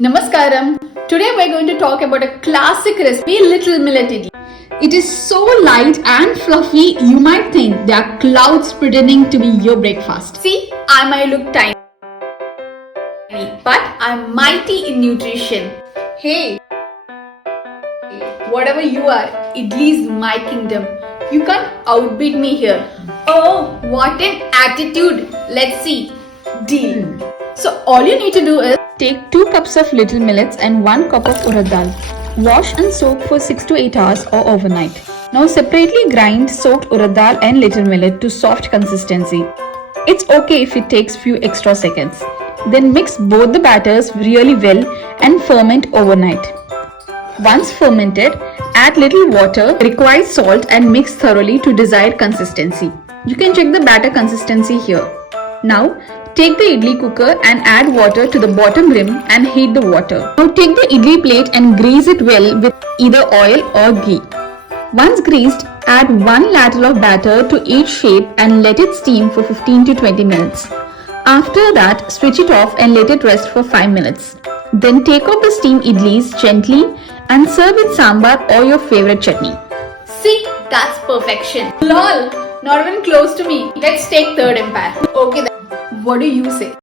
Namaskaram. Today we're going to talk about a classic recipe, Little Millet Idli. It is so light and fluffy, you might think they are clouds pretending to be your breakfast. See, I might look tiny, but I'm mighty in nutrition. Hey, whatever you are, Idli is my kingdom. You can't outbeat me here. Oh, what an attitude. Let's see. Deal. So all you need to do is take 2 cups of little millets and 1 cup of urad dal. Wash and soak for 6 to 8 hours or overnight. Now separately grind soaked urad dal and little millet to soft consistency. It's okay if it takes few extra seconds. Then mix both the batters really well and ferment overnight. Once fermented, add little water, require salt and mix thoroughly to desired consistency. You can check the batter consistency here. Now, take the idli cooker and add water to the bottom rim and heat the water. Now take the idli plate and grease it well with either oil or ghee. Once greased, add 1 ladle of batter to each shape and let it steam for 15 to 20 minutes. After that, switch it off and let it rest for 5 minutes. Then take out the steamed idlis gently and serve with sambar or your favorite chutney. See, that's perfection. Lol, not even close to me. Let's take third empire. Okay then. What do you say?